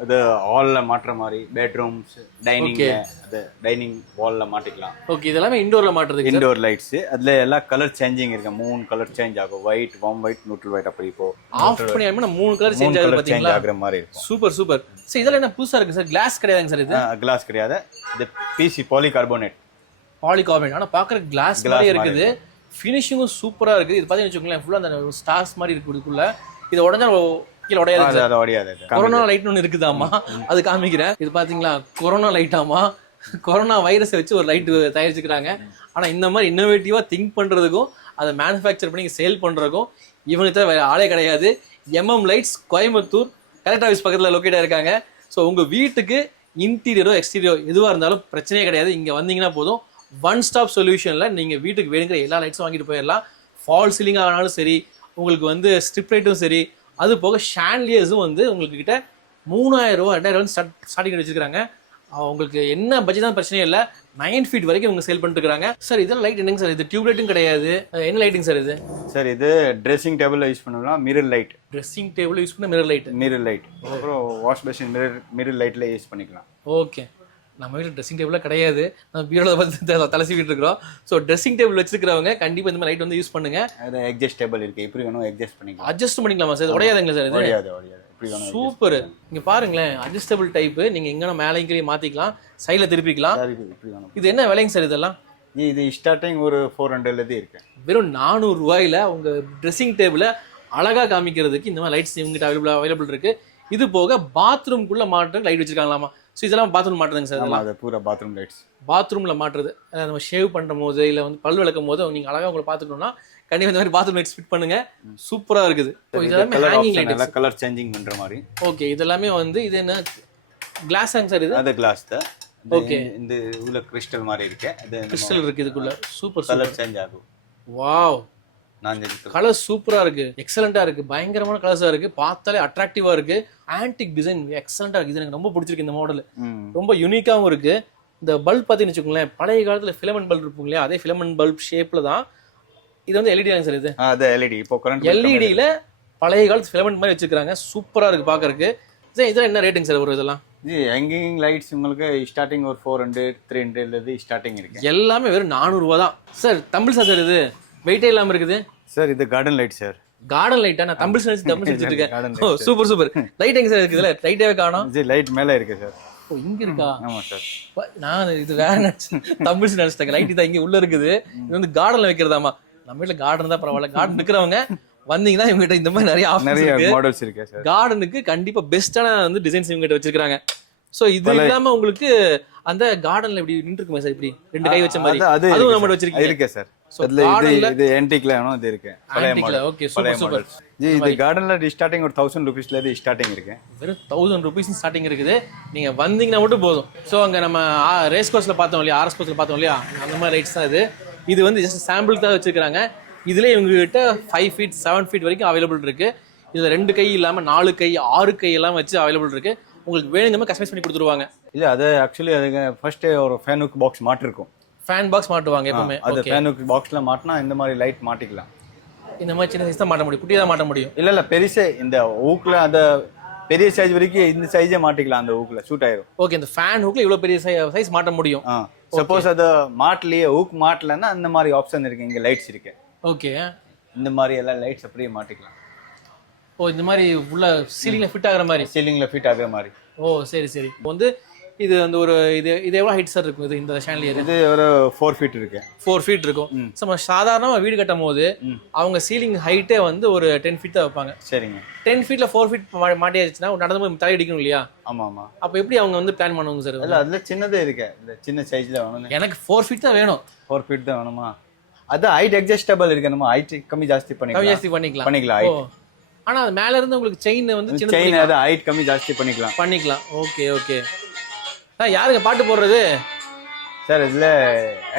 அது ஹால்ல மாட்ற மாதிரி பெட்ரூம்ஸ் டைனிங், அது டைனிங் வால்ல மாட்டிக்கலாம். ஓகே. இதெல்லாம் இன்டோர்ல மாட்டுறதுக்கு இன்டோர் லைட்ஸ். அதுல எல்லா கலர் சேஞ்சிங் இருக்கு. 3 கலர் சேஞ்ச் ஆகும். White, warm white, neutral white. அப்படி இப்போ ஆஃப் பண்ணி ஆனா 3 கலர் சேஞ்ச் ஆகுது பாத்தீங்களா? ஆகுற மாதிரி இருக்கும். Super super. சோ இதெல்லாம் என்ன புதுசா இருக்கு சார்? கிளாஸ் கிடையாதுங்க சார் இது? கிளாஸ் கிடையாது. இது பிசி பாலிகார்போனேட். ஆனா பாக்குற கிளாஸ் மாதிரி இருக்குது. ஃபினிஷிங்கும் சூப்பரா இருக்கு. இது பாத்தீங்கன்னா வெச்சுக்கோங்களேன் ஃபுல்லா அந்த ஸ்டார்ஸ் மாதிரி இருக்கு இதுக்குள்ள. இது உடஞ்சா கீழ உடையாது. அது உடையாது. கொரோனா லைட்னு ஒன்னு இருக்குதாமா, அது காமிக்கிறேன். இது பாத்தீங்களா கொரோனா லைட்டாமா. கொரோனா வைரஸை வச்சு ஒரு லைட் தயாரிச்சுக்கிறாங்க. ஆனா இந்த மாதிரி இன்னோவேட்டிவா திங்க் பண்றதுக்கும் அதை மேனுஃபேக்சர் பண்ணி சேல் பண்றதுக்கும் இவனுக்கு தான் வேற ஆளே கிடையாது. MM lights Coimbatore collector office பக்கத்துல லொக்கேட் ஆயிருக்காங்க. ஸோ உங்க வீட்டுக்கு இன்டீரியரோ எக்ஸ்டீரியரோ எதுவா இருந்தாலும் பிரச்சனையே கிடையாது. இங்க வந்தீங்கன்னா போதும், ஒன் ஸ்டாப் சொல்யூஷன்ல நீங்க வீட்டுக்கு வேணுங்கிற எல்லா லைட்ஸும் வாங்கிட்டு போயிடலாம். ஃபால் சீலிங் ஆனாலும் சரி, உங்களுக்கு வந்து ஸ்ட்ரிப் லைட்டும் சரி, அது போக ஷான்லியர்ஸும் வந்து உங்களுக்கு கிட்ட 3000 ரூபா 2000 ஸ்டார்டிங் வச்சிருக்காங்க. உங்களுக்கு என்ன பட்ஜெட் தான் பிரச்சனையே இல்லை. 9 ஃபீட் வரைக்கும் இவங்க சேல் பண்ணிட்டு இருக்காங்க. சார் இதெல்லாம் லைட் என்னங்க சார்? இது டியூப் லைட்டும் கிடையாது. என்ன லைட்டிங் சார் இது? சார் இது ட்ரெஸ்ஸிங் டேபிள்ல யூஸ் பண்ணலாம். Mirror light. Dressing table use பண்ண மிரர் லைட். அப்புறம் வாஷ் பேசின் மிரர் லைட்ல யூஸ் பண்ணிக்கலாம். ஓகே. நம்ம வீட்டில் ட்ரெஸ்ஸிங் டேபிளாக கிடையாது. நம்ம பீரோட பார்த்து தலைசிக்கிட்டு இருக்கிறோம். ஸோ ட்ரெஸ்ஸிங் டேபிள் வச்சிருக்கிறவங்க கண்டிப்பாக இந்த மாதிரி லைட் வந்து யூஸ் பண்ணுங்க. அது அட்ஜஸ்டபிள் இருக்கு. எப்படி வேணும் அட்ஜஸ்ட் பண்ணிக்கலாம். அட்ஜஸ்ட் பண்ணிக்கலாமா சார்? உடையாதுங்களா சார்? இது உடையாது. சூப்பர். இங்க பாருங்களேன், அட்ஜஸ்டபிள் டைப். நீங்க எங்கன்னா மேலே கீழே மாத்திக்கலாம், சைடில் திருப்பிக்கலாம். இது என்ன விலைங்க சார் இதெல்லாம்? இது ஸ்டார்டிங் ஒரு 400ல இருந்து இருக்கு. வெறும் 400 ரூபாயில உங்க ட்ரெஸ்ஸிங் டேபிளை அழகா காமிக்கிறதுக்கு இந்த மாதிரி லைட்ஸ் இவங்ககிட்ட அவைலபிள் இருக்கு. இது போக பாத்ரூம்குள்ள மாட்டுற லைட் வச்சிருக்காங்களாமா. ஸோ இதெல்லாம் பாத்ரூம் மாட்டுறதுங்க சார்? அது பூரா பாத்ரூம் லைட்ஸ். பாத்ரூம்ல மாட்டுறது, நம்ம ஷேவ் பண்ணும் போது இல்லை வந்து பல் விளக்கும் போது நீங்க அழகா உங்களை பார்த்துக்கணும்னா கண்டிப்பா இந்த மாதிரி பாத்ரூம் லைட்ஸ் ஃபிட் பண்ணுங்க. சூப்பரா இருக்குது. இதெல்லாமே ஹேங்கிங் லைட், கலர் சேஞ்சிங் பண்ற மாதிரி. ஓகே. இதெல்லாமே வந்து இது என்ன கிளாஸாங்க சார்? இது அது கிளாஸ் தான். ஓகே. இந்த உள்ள கிறிஸ்டல் மாதிரி இருக்கு. அது கிறிஸ்டல் இருக்கு இதுக்குள்ள. சூப்பர். கலர் சேஞ்ச் ஆகும். வாவ், கலர் சூப்பரா இருக்கு, எக்ஸலண்டா இருக்கு, பயங்கரமான கலர்ஸா இருக்கு, பார்த்தாலே அட்ராக்டிவா இருக்கு. ஆன்டிக் டிசைன் எக்ஸலண்டா இருக்கு. இது எனக்கு ரொம்ப பிடிச்சிருக்கு. இந்த மாடல் ரொம்ப யூனிக்காவும் இருக்கு. இந்த பல்ப் பார்த்தீங்கன்னு வச்சுக்கோங்களேன், பழைய காலத்துல ஃபிலமெண்ட் பல்ப் இருக்கும் இல்லையா, அதே ஃபிலமெண்ட் பல்ப் ஷேப்ல தான். இது வந்து எல்இடி சார்? இது அது எல்இடி. இப்போ கரண்ட் எல்இடில பழைய காலத்து ஃபிலமெண்ட் மாதிரி வச்சிருக்காங்க. சூப்பரா இருக்கு பாக்குறதுக்கு. இதெல்லாம் என்ன ரேட்டிங் சார் வரும் இதெல்லாம்? ஜி ஹேங்கிங் லைட்ஸ் உங்களுக்கு ஸ்டார்டிங் ஒரு 400 300 ல இருந்து ஸ்டார்டிங் இருக்கு. எல்லாமே வெறும் 400 ரூபாய் தான் சார். தம்பிள் சார் இது வெயிட்டே இல்லாம இருக்குது சார். இது கார்டன் லைட் சார். கார்டன் லைட்டா? நான் தம்பிள் வச்சிட்டு இருக்கேன். ஓ சூப்பர் சூப்பர். லைட் எங்க சார் இருக்கு? இதுல லைட்டே காணோம். ஜி லைட் மேல இருக்கு சார். ஓ இங்க இருக்கா? ஆமா சார். நான் இது வேற தம்பிள்ஸ் நினைச்சிட்டேன். லைட் தான் இங்க உள்ள இருக்குது. இது வந்து கார்டன்ல வைக்கிறதாமா? நம்ம வீட்டுல கார்டன் தான் பரவாயில்ல. கார்டன் இருக்கிறவங்க வந்தீங்கன்னா இவங்க கிட்ட இந்த மாதிரி நிறைய மாடல்ஸ் இருக்கு சார். கார்டனுக்கு கண்டிப்பா பெஸ்டான வந்து டிசைன்ஸ் இவங்க கிட்ட வச்சிருக்காங்க. சோ இது இல்லாம உங்களுக்கு அந்த கார்டன்ல இப்படி நின்று இருக்குமே சார், இப்படி 2 கை வச்ச மாதிரி, அதுவும் நம்ம வச்சிருக்கீங்க? இருக்கு சார். இது ஆன்டிக்ல வேணும். இது இருக்கு பழைய model. Okay super super. G இது கார்டன்ல ஸ்டார்டிங் ஒரு 1000 ரூபீஸ்ல இருந்து ஸ்டார்டிங் இருக்கு. வெறும் 1000 ரூபீஸ் ஸ்டார்டிங் இருக்குது. நீங்க வந்தீங்கன்னா மட்டும் போதும். சோ அங்க நம்ம ரேஸ் கோர்ஸ்ல பார்த்தோம் இல்லையா, ஆர்எஸ் கோர்ஸ்ல பார்த்தோம் இல்லையா, அந்த மாதிரி லைட்ஸ் தான் இது. இது வந்து ஜஸ்ட் சாம்பிள் தான் வச்சிருக்காங்க. இதுல இவங்க கிட்ட 5 ஃபீட் 7 ஃபீட் வரைக்கும் அவைலபிள் இருக்கு. இதுல 2 கை இல்லாம 4 கை 6 கை எல்லாம் வச்சு அவைலபிள் இருக்கு. உங்களுக்கு வேணுங்க மாதிரி கஸ்டமைஸ் பண்ணி கொடுத்துருவாங்க. இல்ல அது ஆக்சுவலி அதுக்கு ஃபர்ஸ்ட் ஒரு ஃபேன் ஹுக் பாக்ஸ் மாட்டிருக்கும். ஃபேன் பாக்ஸ் மாட்டுவாங்க எப்பவுமே. அது ஃபேன் ஹுக் பாக்ஸ்ல மாட்டினா இந்த மாதிரி லைட் மாட்டிக்கலாம். இந்த மாதிரி சின்ன சைஸ் தான் மாட்ட முடியும், குட்டியா தான் மாட்ட முடியும். இல்ல பெருசே இந்த ஹூக்ல அந்த பெரிய சைஸ் வரைக்கும் இந்த சைஸே மாட்டிக்கலாம். அந்த ஹூக்ல சூட் ஆயிரும். ஓகே. இந்த ஃபேன் ஹூக்ல இவ்வளவு பெரிய சைஸ் மாட்ட முடியும். சப்போஸ் அது மாட்டலையே ஊக் மாட்டலன்னா அந்த மாதிரி ஆப்ஷன் இருக்கு, இங்க லைட்ஸ் இருக்கு. ஓகே. இந்த மாதிரி எல்லாம் லைட்ஸ் அப்படியே மாட்டிக்கலாம். ஓ இந்த மாதிரி உள்ள சீலிங்ல ஃபிட் ஆகுற மாதிரி. சீலிங்ல ஃபிட் ஆகுற மாதிரி. ஓ சரி சரி. இப்போ வந்து இது அந்த ஒரு இது எவ்வளோ ஹைட் சார் இருக்கும் இது இந்த ஷான்லியர்? இது ஒரு 4 ஃபீட் இருக்கு. 4 ஃபீட் இருக்கும். நம்ம சாதாரணமாக வீடு கட்டும் போது அவங்க சீலிங் ஹைட்டே வந்து ஒரு 10 ஃபீட் தான் வைப்பாங்க. சரிங்க. 10 ஃபீட்ல 4 ஃபீட் மாட்டியாச்சுன்னா நடந்து போய் தலை அடிக்கணும் இல்லையா? ஆமா ஆமா. அப்போ எப்படி அவங்க வந்து பிளான் பண்ணுவாங்க சார்? இல்ல அதுல சின்னதே இருக்கு, இந்த சின்ன சைஸ்ல வேணும். எனக்கு 4 ஃபீட் தான் வேணும். 4 ஃபீட் தான் வேணுமா? அது ஹைட் அட்ஜஸ்டபிள் இருக்கு, நம்ம ஹைட் கம்மி ஜாஸ்தி பண்ணிக்கலாம். பண்ணிக்கலாம். ஆனா அது மேல இருந்து உங்களுக்கு செயின் வந்து சின்ன செயின் அது ஹைட் கம்மி ஜாஸ்தி பண்ணிக்கலாம். Okay okay. யாருங்க பாட்டு போடுறது சார்? இதுல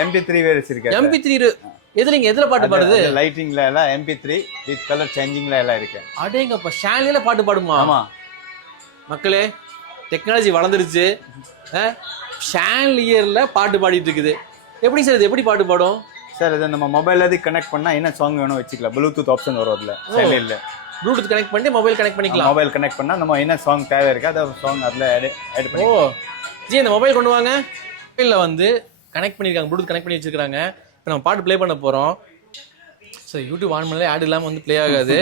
MP3 வேற இருக்கு. MP3 எதுல பாட்டு பாடுறது? லைட்டிங்ல எல்லாம் MP3 வித் கலர் சேஞ்சிங்ல எல்லாம் இருக்கு. அடேங்கப்பா, ஷான்லியர்ல பாட்டு பாடுமா? ஆமா மக்களே, டெக்னாலஜி வளர்ந்துருச்சு. ஷான்லியர்ல பாட்டு பாடிட்டு இருக்குது. எப்படி சார் இது எப்படி பாட்டு பாடும் சார்? இது நம்ம மொபைல்ல கனெக்ட் பண்ணா என்ன சாங் வேணும் வச்சுக்கலாம். ப்ளூடூத் ஆப்ஷன் வரும் அதுல. ஷான்லியர்ல ப்ளூடூத் கனெக்ட் பண்ணி மொபைல் கனெக்ட் பண்ணிக்கலாம். மொபைல் கனெக்ட் பண்ணா நம்ம என்ன சாங் தேவை இருக்கு அத சாங் அதுல ஆட் பண்ணி. ஓ ஜி, இந்த மொபைல் கொண்டு வாங்க. மொபைலில் வந்து கனெக்ட் பண்ணியிருக்காங்க, ப்ளூடூத் கனெக்ட் பண்ணி வச்சிருக்காங்க. இப்போ நம்ம பாட்டு ப்ளே பண்ண போகிறோம். ஸோ யூடியூப் ஆன் பண்ணல ஆட் இல்லாமல் வந்து ப்ளே ஆகாது.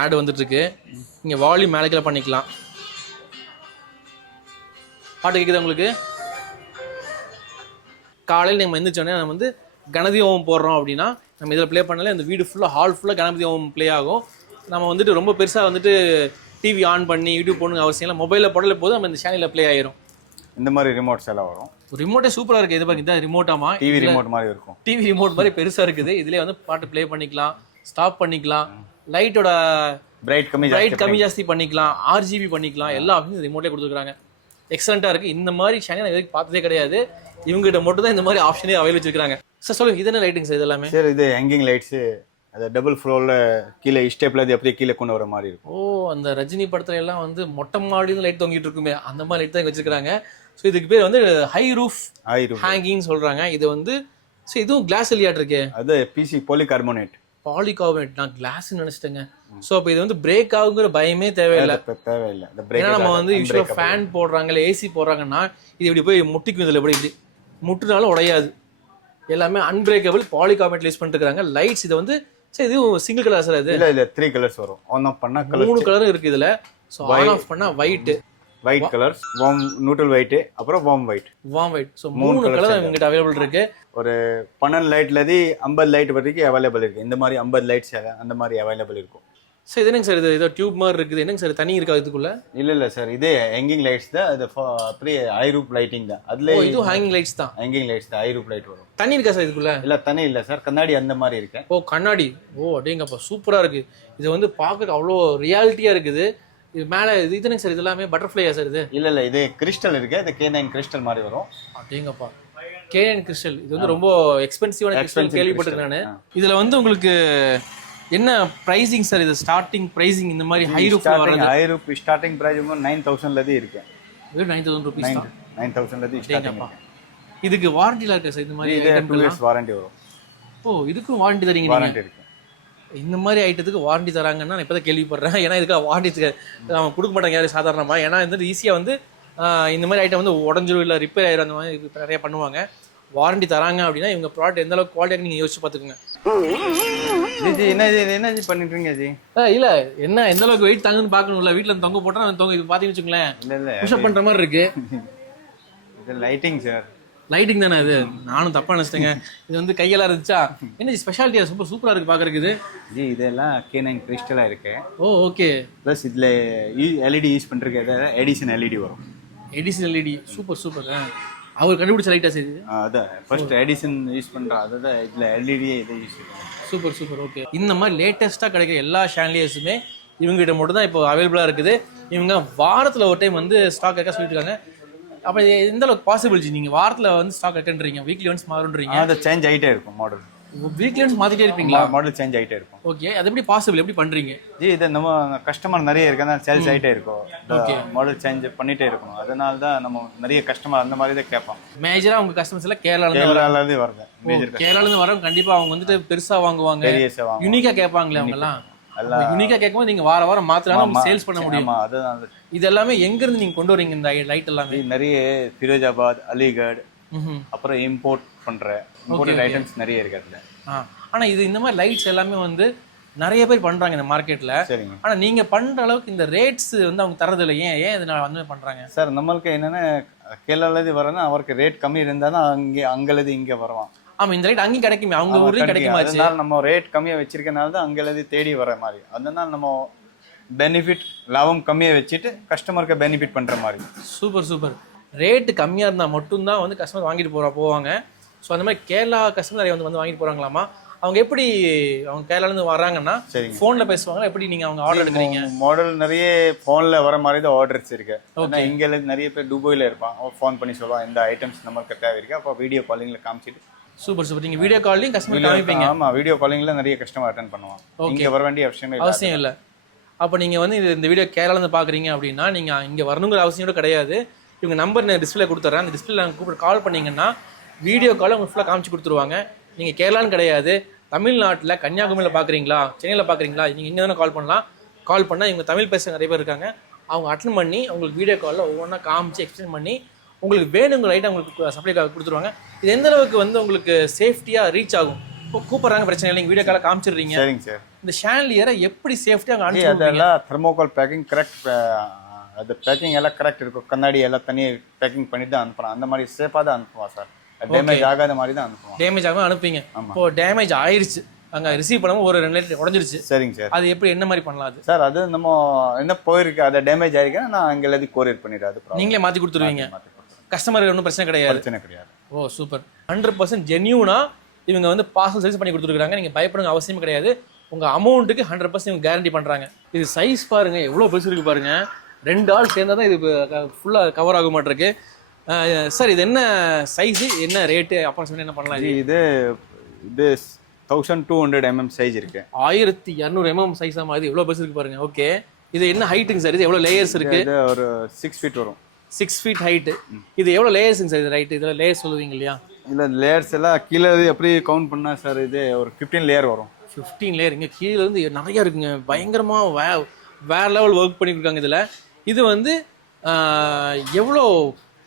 ஆட் வந்துட்டுருக்கு. நீங்கள் வால்யூம் மேலே கீழே பண்ணிக்கலாம். பாட்டு கேட்குது உங்களுக்கு? காலையில் நம்ம எந்திரிச்சோடனே நம்ம வந்து கணபதி ஹோமம் போடுறோம் அப்படின்னா நம்ம இதில் ப்ளே பண்ணாலே அந்த வீடு ஃபுல்லாக ஹால் ஃபுல்லாக கணபதி ஹோமம் ப்ளே ஆகும். நம்ம வந்துட்டு ரொம்ப பெருசாக வந்துட்டு டிவி ஆன் பண்ணி யூடியூப் போடணுங்க அவசியம் இல்லை. மொபைலில் போடல போது நம்ம இந்த சேனலில் ப்ளே ஆயிரும். இந்த மாதிரி ரிமோட்ஸ் எல்லாம் வரும். ரிமோட்டே சூப்பரா இருக்கு. இது பாருங்க, இதான் ரிமோட்டாமா? டிவி ரிமோட் மாதிரி இருக்கும். டிவி ரிமோட் மாதிரி பெருசா இருக்குது. இதுலயே வந்து பாட்டு ப்ளே பண்ணிக்கலாம், ஸ்டாப் பண்ணிக்கலாம், லைட்டோட பிரைட் கம்மி ஜாஸ்தி பண்ணிக்கலாம், RGB பண்ணிக்கலாம். எல்லா ஆப்ஷனும் ரிமோட்லேயே கொடுத்துருக்காங்க. எக்ஸலண்டா இருக்கு. இந்த மாதிரி சேனல் நான் இதுக்கு பார்த்ததே கிடையாது. இவங்ககிட்ட மட்டும் தான் இந்த மாதிரி ஆப்ஷனே அவைலபிள் வச்சிருக்காங்க. சார் சொல்லுங்க, இது என்ன லைட்டிங் சார்? இது எல்லாமே சார் இது ஹேங்கிங் லைட்ஸ். அது டபுள் ஃப்ளோர்ல கீழே ஸ்டெப்ல அது அப்படியே கீழே கொண்டு வர மாதிரி இருக்கும். ஓ அந்த ரஜினி படத்துல எல்லாம் வந்து மொட்டை மாடியில் லைட் தொங்கிட்டு இருக்குமே அந்த மாதிரி லைட் தான் வச்சிருக்காங்க. ஸோ இதுக்கு பேர் வந்து ஹை ரூஃப் ஹேங்கிங் சொல்றாங்க. இது வந்து ஸோ இதுவும் கிளாஸ் இல்லையாட் இருக்கு. அது PC பாலிகார்பனேட். நான் கிளாஸ் நினைச்சிட்டேங்க. ஸோ அப்போ இது வந்து பிரேக் ஆகுங்கிற பயமே தேவையில்லை. ஏன்னா நம்ம வந்து யூஸ்வலாக ஃபேன் போடுறாங்க இல்லை AC போடுறாங்கன்னா இது இப்படி போய் முட்டிக்கும். இதில் இப்படி முட்டுனாலும் உடையாது. எல்லாமே அன்பிரேக்கபிள் பாலிகார்பனேட் யூஸ் பண்ணிட்டு இருக்காங்க. லைட்ஸ் இது வந்து சரி இது சிங்கிள் கலர் சார்? அது இல்ல 3 கலர்ஸ் வரும். ஆன் ஆஃப் பண்ணா கலர் 3 கலர் இருக்கு இதுல. சோ ஆன் ஆஃப் பண்ணா white colours, warm neutral white, அப்புறம் வார்ம் ஒயிட். சோ 3 கலர் இங்கட்ட அவேலபிள் இருக்கு. ஒரு 12 லைட்லதி 50 லைட் வரைக்கும் அவேலபிள் இருக்கு. இந்த மாதிரி 50 லைட்ஸ் அந்த மாதிரி அவேலபிள் இருக்கும். சார் இது என்னங்க சார்? இது ஏதோ டியூப் மாதிரி இருக்குது. என்னங்க சார் தண்ணி இருக்கா இதுக்குள்ள? இல்ல சார், இது ஹேங்கிங் லைட்ஸ் தான். அது அப்படியே ஹை ரூப் லைட்டிங் தான். அதுல இது ஹேங்கிங் லைட்ஸ் தான். ஹேங்கிங் லைட்ஸ் தான், ஹை ரூப் லைட் வரும். தண்ணி இருக்கா சார் இதுக்குள்ள? இல்ல தண்ணி இல்ல சார், கண்ணாடி அந்த மாதிரி இருக்கு. ஓ கண்ணாடி. ஓ அடேங்கப்பா, சூப்பரா இருக்கு. இது வந்து பார்க்க அவ்வளோ ரியாலிட்டியா இருக்குது. இது மேல இது என்னங்க சார்? இது எல்லாமே பட்டர்ஃப்ளையா சார்? இது இல்ல இது கிறிஸ்டல் இருக்கு. இது K9 கிறிஸ்டல் மாதிரி வரும். அடேங்கப்பா, K9 கிறிஸ்டல். இது வந்து ரொம்ப எக்ஸ்பென்சிவான கிறிஸ்டல் கேள்விப்பட்டிருக்கேன் நானு. இதுல வந்து உங்களுக்கு என்ன பிரைசிங் சார்? இது ஸ்டார்டிங் பிரைசிங் இந்த மாதிரி ஹை ரூஃப் வரது? ஹை ரூஃப் ஸ்டார்டிங் பிரைஸ் 9000 லதி இருக்கு. இது 9000 ரூபீஸ் தான். 9000 லதி ஸ்டார்டிங். இதுக்கு வாரண்டில இருக்கா சார்? இந்த மாதிரி இது 2 இயர்ஸ் வாரண்டி வரும். ஓ இதுக்கு வாரண்டி தரீங்க நீங்க? வாரண்டி இருக்கு. இந்த மாதிரி ஐட்டத்துக்கு வாரண்டி தராங்கன்னா நான் இப்பதான் கேள்விப்படுறேன். ஏன்னா இதுக்கு வாரண்டி அவன் கொடுக்க மாட்டாங்க யாரும் சாதாரணமா. ஏன்னா வந்து ஈஸியா வந்து இந்த மாதிரி ஐட்டம் வந்து உடஞ்சிரும் இல்லை ரிப்பேர் ஆயிரும், அந்த மாதிரி நிறைய பண்ணுவாங்க. வாரண்டி தராங்க அப்படின்னா இவங்க ப்ராடக்ட் எந்த அளவுக்கு குவாலிட்டி நீங்க யோசிச்சு பாத்துக்கோங்க. என்ன பண்ணிட்டு இருக்கீங்க ஜி? இல்ல என்ன எந்த அளவுக்கு வெயிட் தாங்குன்னு பாக்கணும்ல. வீட்டுல தொங்க போட்டா தொங்க இது பாத்தீங்கன்னு வச்சுங்களேன், புஷ்அப் பண்ற மாதிரி இருக்கு. இது லைட்டிங் சார். லைட்டிங் தானே இது? நானும் தப்பா நினைச்சிட்டேங்க. இது வந்து கையெல்லாம் இருந்துச்சா? என்ன ஸ்பெஷாலிட்டியா சூப்பரா இருக்கு பாக்குறதுக்கு. ஜி இதெல்லாம் K9 கிறிஸ்டலா இருக்கு. ஓ ஓகே. ப்ளஸ் இதுல LED யூஸ் பண்றதுக்கு எடிஷன் LED வரும். Edition LED super. அவர் கண்டுபிடிச்ச லைட்டா சரி? அதான் ஃபர்ஸ்ட் எடிஷன் யூஸ் பண்றா. அதான் இதுல LED இதை யூஸ் பண்ணுவாங்க. Super okay. இந்த மாதிரி லேட்டஸ்டா கிடைக்கிற எல்லா ஷான்லியர்ஸுமே இவங்ககிட்ட மட்டும் தான் இப்போ அவைலபிளா இருக்குது. இவங்க வாரத்துல ஒரு டைம் வந்து ஸ்டாக் இருக்க சொல்லியிருக்காங்க. அப்ப எந்த அளவுக்கு பாசிபிள் ஜி? நீங்க வாரத்துல வந்து ஸ்டாக் இருக்குன்றீங்க, வீக்லி ஒன்ஸ் மாறுன்றீங்க. அது சேஞ்ச் ஆயிட்டே இருக்கும் மாடல். வீக்லி ஒன்ஸ் மாத்திட்டே இருப்பீங்களா? மாடல் சேஞ்ச் ஆயிட்டே இருக்கும். ஓகே, அது எப்படி பாசிபிள்? எப்படி பண்றீங்க ஜி? இது நம்ம கஸ்டமர் நிறைய இருக்கனால சேல்ஸ் ஆயிட்டே இருக்கும். ஓகே, மாடல் சேஞ்ச் பண்ணிட்டே இருக்கணும். அதனால தான் நம்ம நிறைய கஸ்டமர் அந்த மாதிரி தான் கேட்பாங்க. மேஜரா உங்க கஸ்டமர்ஸ் எல்லாம் கேரளால இருந்து வருது. மேஜர் கேரளால இருந்து வரவங்க கண்டிப்பா அவங்க வந்துட்டு பெருசா வாங்குவாங்க, யூனிக்கா கேட்பாங்களே அவங்க எல்லாம். யூனிக்கா கேட்கும்போது நீங்க வாரம் மாத்திரம் சேல்ஸ் பண்ண முடியும். இது எல்லாமே எங்க இருந்து நீங்க கொண்டு வரீங்க இந்த லைட் எல்லாமே? நிறைய ஃபிரோஜாபாத், அலிகட், அப்புறம் இம்போர்ட்டட் ஐட்டம்ஸ் நிறைய இருக்கு அதுல. ஆனா இது இந்த மாதிரி லைட்ஸ் எல்லாமே வந்து நிறைய பேர் பண்றாங்க இந்த மார்க்கெட்ல. சரிங்க. ஆனா நீங்க பண்ற அளவுக்கு இந்த ரேட்ஸ் வந்து அவங்க தரது இல்லை. ஏன் இதனால வந்து பண்றாங்க சார்? நம்மளுக்கு என்னன்னா கேரளாலது வரனா அவருக்கு ரேட் கம்மி இருந்தாலும் அங்கலது இங்க வருவான். ஆமா, இந்த லைட் அங்கேயும் கிடைக்குமே, அவங்க ஊர்லயும் கிடைக்குமா? அதனால நம்ம ரேட் கம்மியா வச்சிருக்கனால தான் அங்கலது தேடி வர மாதிரி. அதனால நம்ம பெனிஃபிட் லாபம் கம்மியா வச்சுட்டு கஸ்டமருக்கு பெனிஃபிட் பண்ற மாதிரி. சூப்பர். ரேட்டு கம்மியா இருந்தா மட்டும்தான் வந்து கஸ்டமர் வாங்கிட்டு போவாங்க. ஸோ அந்த மாதிரி கேரளா கஸ்டமர் நிறைய வந்து வாங்கிட்டு போறாங்களாமா? அவங்க எப்படி அவங்க கேரளாலேருந்து வராங்கன்னா ஃபோனில் பேசுவாங்க, எப்படி நீங்கள் அவங்க ஆர்டர் எடுக்கிறீங்க? மாடல் நிறைய ஃபோனில் வர மாதிரி தான் ஆர்டர்ஸ் இருக்கு. ஆனால் இங்கேருந்து நிறைய பேர் துபாயில் இருப்பான், அவன் ஃபோன் பண்ணி சொல்லுவான் இந்த ஐட்டம்ஸ் நமக்கு தேவை இருக்கு. அப்போ வீடியோ காலிங்கில் காமிச்சிட்டு. சூப்பர். நீங்கள் வீடியோ காலிங் கஸ்டமர் காமிப்பீங்க? ஆமாம், வீடியோ காலிங்கில் நிறைய கஸ்டமர் அட்டன் பண்ணுவான். இங்கே வர வேண்டிய அவசியம் இல்லை. அப்போ நீங்கள் வந்து இந்த வீடியோ கேரளாலேருந்து பார்க்குறீங்க அப்படின்னா நீங்கள் இங்கே வரணுங்கிற அவசியம் கூட கிடையாது. இவங்க நம்பர் நான் டிஸ்பிளே கொடுத்துட்றேன். அந்த டிஸ்பிளே கூப்பிட்டு கால் பண்ணிங்கன்னா வீடியோ காலை உங்களுக்கு ஃபுல்லாக காமிச்சு கொடுத்துருவாங்க. நீங்கள் கேரளான்னு கிடையாது, தமிழ்நாட்டில் கன்னியாகுமரியில் பார்க்குறீங்களா, சென்னையில் பார்க்குறீங்களா, நீங்கள் இங்கே தானே கால் பண்ணலாம். கால் பண்ணால் இவங்க தமிழ் பேச நிறைய பேர் இருக்காங்க. அவங்க அட்டன் பண்ணி உங்களுக்கு வீடியோ காலில் ஒவ்வொன்றா காமிச்சு எக்ஸ்பிளைன் பண்ணி உங்களுக்கு வேணுங்கிற ஐட்டம் உங்களுக்கு சப்ளை கொடுத்துருவாங்க. இது எந்த அளவுக்கு வந்து உங்களுக்கு சேஃப்டியாக ரீச் ஆகும்? இப்போ கூப்பிட்றாங்க, பிரச்சனை இல்லை, வீடியோ காலை காமிச்சிடுறீங்க. சரிங்க சார். இந்த ஷான்லியரை எப்படி சேஃப்டியாக அங்கே அதெல்லாம் தெர்மோகால் பேக்கிங் கரெக்ட், அது பேக்கிங் எல்லாம் கரெக்ட் இருக்கும். கண்ணாடி எல்லாம் தனியாக பேக்கிங் பண்ணி தான் அனுப்புகிறோம். அந்த மாதிரி சேஃபாக தான் அனுப்புவான் சார். டேமேஜ் ஆகாத மாதிரி தான் அனுப்புவோம். டேமேஜ் ஆகாம அனுப்புவீங்க. இப்போ டேமேஜ் ஆயிருச்சு, அங்க ரிசீவ் பண்ணும்போது ஒரு 2 லைட் உடைஞ்சிருச்சு. சரிங்க சார். அது எப்படி என்ன மாதிரி பண்ணலாம்? அது சார் அது நம்ம என்ன போயிருக்கு, அதை டேமேஜ் ஆயிருக்கா நான் அங்க எல்லாத்தையும் கொரியர் பண்ணிடுறது. நீங்களே மாத்தி கொடுத்துருவீங்க, கஸ்டமர் ஒன்றும் பிரச்சனை கிடையாது. ஓ சூப்பர். 100% ஜென்யூனா இவங்க வந்து பார்சல் சர்வீஸ் பண்ணி கொடுத்துருக்காங்க. நீங்க பயப்படுங்க அவசியம் கிடையாது. உங்க அமௌண்ட்டுக்கு 100% இவங்க கேரண்டி பண்றாங்க. இது சைஸ் பாருங்க எவ்வளவு பெருசு இருக்கு பாருங்க. 2 ஆள் சேர்ந்தா தான் இது ஃபுல்லா கவர் ஆக மாட்டிருக்கு. சார் இது என்ன சைஸ், என்ன ரேட்டு, அப்ராக்சிமேட் என்ன பண்ணலாம்? இது 1200 mm சைஸ் இருக்கு. 1200 mm சைஸ் ஆமா, இது எவ்வளவு பெருசு இருக்கு பாருங்க. ஓகே, இது என்ன ஹைட்டுங்க சார்? இது எவ்வளவு லேயர்ஸ் இருக்கு? இது ஒரு 6 feet வரும். 6 feet ஹைட். இது எவ்வளவு லேயர்ஸ்ங்க சார்? இது ரைட், இதுல லேயர்ஸ் சொல்லுவீங்க இல்லையா? இல்ல லேயர்ஸ் எல்லாம் கீழே எப்படி கவுண்ட் பண்ணா சார் இது ஒரு 15 லேயர் வரும். 15 லேயர். இங்க கீழே இருந்து நிறைய இருக்குங்க, பயங்கரமா வேற லெவல் ஒர்க் பண்ணிருக்காங்க இதுல. இது வந்து எவ்வளோ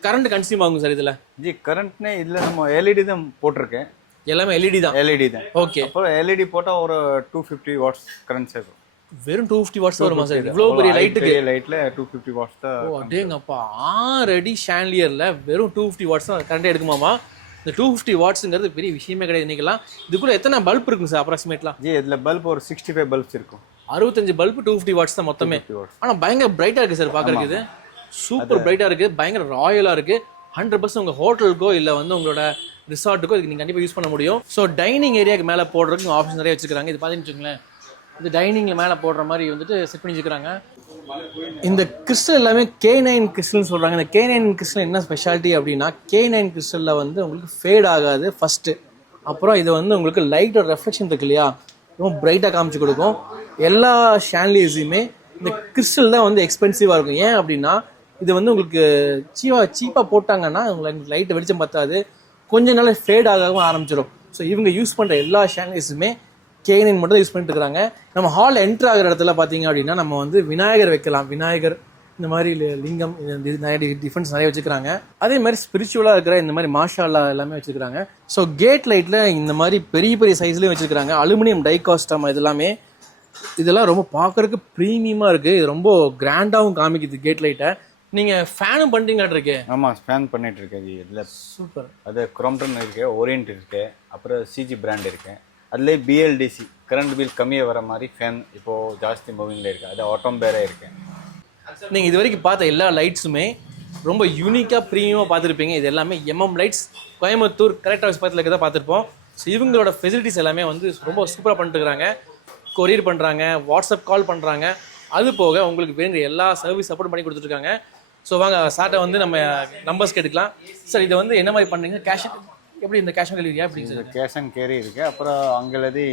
கரண்ட் கன்சியூம் ஆகும் சார் இதுல? ஜி கரண்ட்னே இதுல நம்ம எல்இடி தான் போட்டிருக்கேன். எல்லாமே எல்இடி தான். எல்இடி தான். ஓகே. அப்புறம் எல்இடி போட்டா ஒரு 250 வாட்ஸ் கரண்ட் சேரும். வெறும் 250 வாட்ஸ் வருமா சார்? இவ்வளவு பெரிய லைட்டுக்கு லைட்ல 250 வாட்ஸ் தான். ஓ அடேங்கப்பா, 6 அடி ஷான்லியர்ல வெறும் 250 வாட்ஸ் தான் கரண்ட் எடுக்குமாமா? இந்த 250 வாட்ஸ்ங்கிறது பெரிய விஷயமே கிடையாது இன்னைக்கெல்லாம். இதுக்குள்ள எத்தனை பல்ப் இருக்குங்க சார் அப்ராக்சிமேட்லாம்? ஜி இதுல பல்ப் ஒரு 65 பல்ப்ஸ் இருக்கும். 65 பல்ப் 250 வாட்ஸ் தான் மொத்தமே. ஆனா பயங்கர பிரைட்டா இருக்கு சார் பாக்குறதுக்கு. இது சூப்பர் பிரைட்டா இருக்கு, பயங்கர ராயலா இருக்கு. 100% உங்க ஹோட்டலுக்கோ இல்ல வந்து உங்களோட ரிசார்ட்டுக்கோ இதுக்கு நீங்க கண்டிப்பா யூஸ் பண்ண முடியும். ஸோ டைனிங் ஏரியாவுக்கு மேல போடுறதுக்கு ஆப்ஷன் நிறைய வச்சிருக்காங்க. இது பாத்தீங்கன்னு வச்சுக்கோங்களேன், இது டைனிங்ல மேல போடுற மாதிரி வந்துட்டு செட் பண்ணி வச்சுக்கிறாங்க. இந்த கிறிஸ்டல் எல்லாமே K9 கிறிஸ்டல்னு சொல்றாங்க. இந்த K9 கிறிஸ்டல் என்ன ஸ்பெஷாலிட்டி அப்படின்னா, K9 கிறிஸ்டல்ல வந்து உங்களுக்கு ஃபேட் ஆகாது ஃபர்ஸ்ட். அப்புறம் இது வந்து உங்களுக்கு லைட்டோட ரெஃப்ளெக்ஷன் இருக்கு இல்லையா, ரொம்ப பிரைட்டா காமிச்சு கொடுக்கும். எல்லா ஷான்லியர்ஸுமே இந்த கிறிஸ்டல் தான் வந்து எக்ஸ்பென்சிவா இருக்கும். ஏன் அப்படின்னா இது வந்து உங்களுக்கு சீப்பா போட்டாங்கன்னா உங்களுக்கு லைட் வெளிச்சம் பத்தாது, கொஞ்ச நாள் ஃபேட் ஆகவும் ஆரம்பிச்சிடும். ஸோ இவங்க யூஸ் பண்ற எல்லா ஷான்லியர்ஸுமே K9 மட்டும் தான் யூஸ் பண்ணிட்டு இருக்காங்க. நம்ம ஹால் என்ட்ரு ஆகிற இடத்துல பார்த்தீங்க அப்படின்னா நம்ம வந்து விநாயகர் வைக்கலாம். விநாயகர் இந்த மாதிரி லிங்கம் நிறைய டிஃபரன்ஸ் நிறைய வச்சுக்கிறாங்க. அதே மாதிரி ஸ்பிரிச்சுவலாக இருக்கிற இந்த மாதிரி மாஷால்லா எல்லாமே வச்சுக்கிறாங்க. ஸோ கேட் லைட்டில் இந்த மாதிரி பெரிய பெரிய சைஸ்லேயும் வச்சுருக்காங்க. அலுமினியம் டைகாஸ்டாமா இதெல்லாம் ரொம்ப பார்க்கறதுக்கு ப்ரீமியமாக இருக்குது. இது ரொம்ப கிராண்டாகவும் காமிக்குது கேட் லைட்டை. நீங்கள் ஃபேனும் பண்ணுறீங்களாட்டு இருக்கு? ஆமாம், ஃபேன் பண்ணிட்டு இருக்கேன் ஜி. இதில் சூப்பர். அது குரோம்டன் இருக்கு, ஓரியன்ட் இருக்கு, அப்புறம் சிஜி பிராண்ட் இருக்கு. அதுலேயே BLDC கரண்ட் பில் கம்மியாக வர மாதிரி ஃபேன் இப்போது ஜாஸ்தி மூவிங்கில் இருக்குது. அது ஆட்டோம் பேரே இருக்கு. நீங்கள் இது வரைக்கும் பார்த்த எல்லா லைட்ஸுமே ரொம்ப யூனிக்காக ப்ரீமியமாக பார்த்துருப்பீங்க. இது எல்லாமே லைட்ஸ் கோயம்புத்தூர் கரெக்ட் ஹவுஸ் பக்கத்தில் இருக்க தான் பார்த்துருப்போம். ஸோ இவங்களோட ஃபெசிலிட்டிஸ் எல்லாமே வந்து ரொம்ப சூப்பராக பண்ணிட்டுருக்காங்க. கொரியர் பண்ணுறாங்க, வாட்ஸ்அப் கால் பண்ணுறாங்க. அது போக உங்களுக்கு வேண்டிய எல்லா சர்வீஸ் சப்போர்ட் பண்ணி கொடுத்துட்ருக்காங்க. ஸோ வாங்க சார்ட்டை வந்து நம்ம நம்பர்ஸ் கேட்டுக்கலாம். சார் இதை வந்து என்ன மாதிரி பண்ணுறீங்க? கேஷ் எப்படி இந்த கேஷ் ஆன் டெலிவரியா? எப்படி சார்? கேஷ் அண்ட் கேரி இருக்குது. அப்புறம் அங்கேலது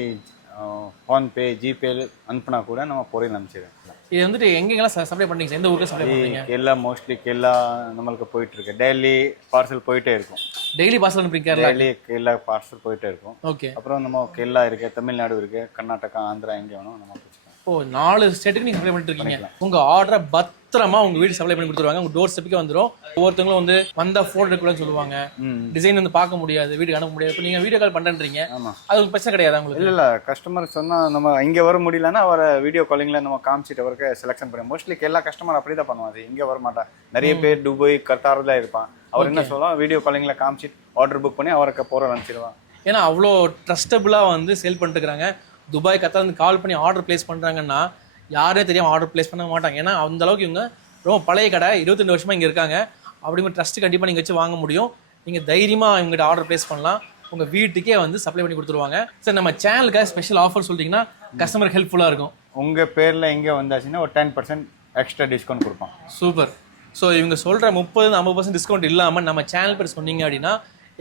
ஃபோன்பே ஜிபே அனுப்புனா கூட நம்ம பொருள் அனுப்பிச்சிடுறோம். இது வந்துட்டு எங்கெங்கெல்லாம் சப்ளை பண்ணுறீங்க? எந்த ஊருக்கு சப்ளை பண்ணுறீங்க? கேரளா, மோஸ்ட்லி கேரளா நம்மளுக்கு போயிட்டுருக்கு. டெய்லி பார்சல் போயிட்டே இருக்கும். டெய்லி பார்சல் அனுப்புறீங்க? டெய்லி கேரளா பார்சல் போயிட்டே இருக்கும். ஓகே. அப்புறம் நம்ம கேரளா இருக்குது, தமிழ்நாடு இருக்குது, கர்நாடகா, ஆந்திரா, எங்கே வேணும் நம்ம வச்சுக்கலாம். ஓ 4 ஸ்டேட்டுக்கு நீங்க சப்ளை பண்ணிட்டு இருக்கீங்க. உங்க ஆர்டரை பத்திரமா உங்க வீடு சப்ளை பண்ணி கொடுத்துருவாங்க. உங்க டோர் ஸ்டெப்புக்கே வந்துடும். ஒவ்வொருத்தவங்களும் வந்து வந்தா ஃபோட்டோ எடுக்கணும்னு சொல்லுவாங்க, டிசைன் வந்து பார்க்க முடியாது, வீட்டுக்கு அனுப்ப முடியாது. இப்போ நீங்க வீடியோ கால் பண்றீங்க, அது ஒரு பிரச்சனை கிடையாது உங்களுக்கு? இல்ல கஸ்டமர் சொன்னா நம்ம இங்க வர முடியலன்னா அவரை வீடியோ காலிங்ல நம்ம காமிச்சிட்டு அவருக்கு செலக்ஷன் பண்ணி மோஸ்ட்லி எல்லா கஸ்டமர் அப்படி தான் பண்ணுவாங்க. இங்க வர மாட்டான். நிறைய பேர் துபாய் கத்தார்ல இருப்பான். அவர் என்ன சொல்லலாம், வீடியோ காலிங்ல காமிச்சிட்டு ஆர்டர் புக் பண்ணி அவருக்கு போற அனுப்பிச்சிடுவான். ஏன்னா அவ்வளோ ட்ரஸ்டபுளா வந்து சேல் பண்ணிட்டு இருக்காங்க. துபாய் கத்தார் கால் பண்ணி ஆர்டர் பிளேஸ் பண்றாங்கன்னா யாரே தெரியாம ஆர்டர் பிளேஸ் பண்ண மாட்டாங்க. ஏன்னா அந்த அளவுக்கு இவங்க ரொம்ப பழைய கடை, 22 வருஷமா இங்க இருக்காங்க. அப்படிங்கிற ட்ரஸ்ட் கண்டிப்பா நீங்க வச்சு வாங்க முடியும். நீங்க தைரியமா இவங்ககிட்ட ஆர்டர் பிளேஸ் பண்ணலாம். உங்க வீட்டுக்கே வந்து சப்ளை பண்ணி கொடுத்துருவாங்க. சார் நம்ம சேனலுக்காக ஸ்பெஷல் ஆஃபர் சொல்லிட்டீங்கன்னா கஸ்டமர் ஹெல்ப்ஃபுல்லா இருக்கும். உங்க பேர்ல எங்க வந்தாச்சுன்னா ஒரு 10% எக்ஸ்ட்ரா டிஸ்கவுண்ட் கொடுப்போம். சூப்பர். ஸோ இவங்க சொல்ற 30-50% டிஸ்கவுண்ட் இல்லாம நம்ம சேனல் பேர் சொன்னீங்க அப்படின்னா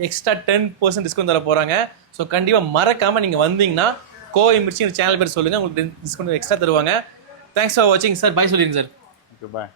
எக்ஸ்ட்ரா 10% டிஸ்கவுண்ட் தர போறாங்க. ஸோ கண்டிப்பா மறக்காம நீங்க வந்தீங்கன்னா கோவை மிர்ச்சி சேனல் பேர் சொல்லுங்க, உங்களுக்கு டிஸ்கவுண்ட் எக்ஸ்ட்ரா தருவாங்க. தேங்க்ஸ் ஃபார் வாட்சிங் சார். பாய் சொல்லிடுங்க சார். Okay bye.